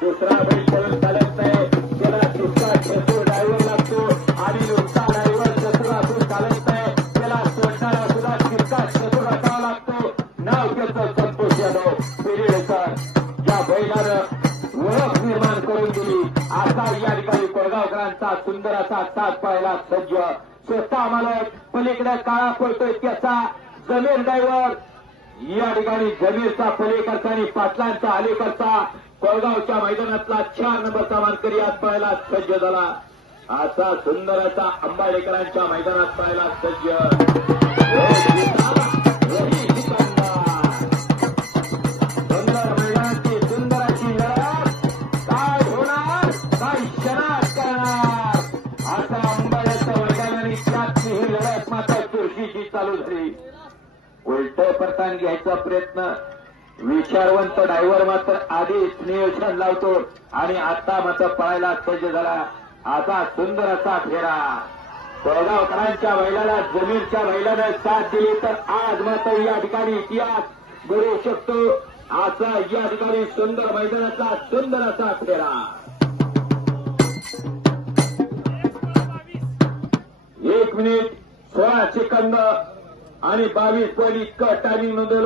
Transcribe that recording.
दुसरा बैल पळून चालत नाही, त्याला दुसरा चतुर ड्रायव्हर लागतो आणि नुसता ड्रायव्हर चतुर असून चालत नाही, त्याला सोडणारा सुद्धा तितका चतुर असावा लागतो. नाव त्याचं संतोष यादव पेरेडकर. या बैलानं ओळख निर्माण करून दिली. असा या ठिकाणी कोळगावकरांचा सुंदर असा साथ पाहायला सज्ज. स्वतः आम्हाला पलीकडे काळा पडतोय त्याचा जमीर ड्रायव्हर. या ठिकाणी जमीरचा पलीकडचा आणि पाटलांचा अलीकडचा कोळगावच्या मैदानातला 4 नंबरचा मानकरी आज पाहायला सज्ज झाला. असा सुंदर असा अंबाडेकरांच्या मैदानात पाहायला सज्ज. सुंदर मैदानाची सुंदर अशी लढत. काय होणार, काय शनात करणार, असा अंबाड्याचं मैदान आणि त्यात ही लढत मात्र चुरशीची चालू झाली. उलट परतान घ्यायचा प्रयत्न विचारवंत ड्रायव्हर मात्र आधीच नियोजन लावतो आणि आता मात्र पळायला सज्ज झाला. असा सुंदर असा फेरा. कोळगावकरांच्या बैलाला जमीरच्या बैलानं साथ दिली तर आज मात्र या ठिकाणी इतिहास घडू शकतो. असा या ठिकाणी सुंदर मैदानाचा सुंदर असा फेरा. 1 मिनिट 16 सेकंद आणि 22 पॉईंट इतकं टायमिंग नोंदवलं.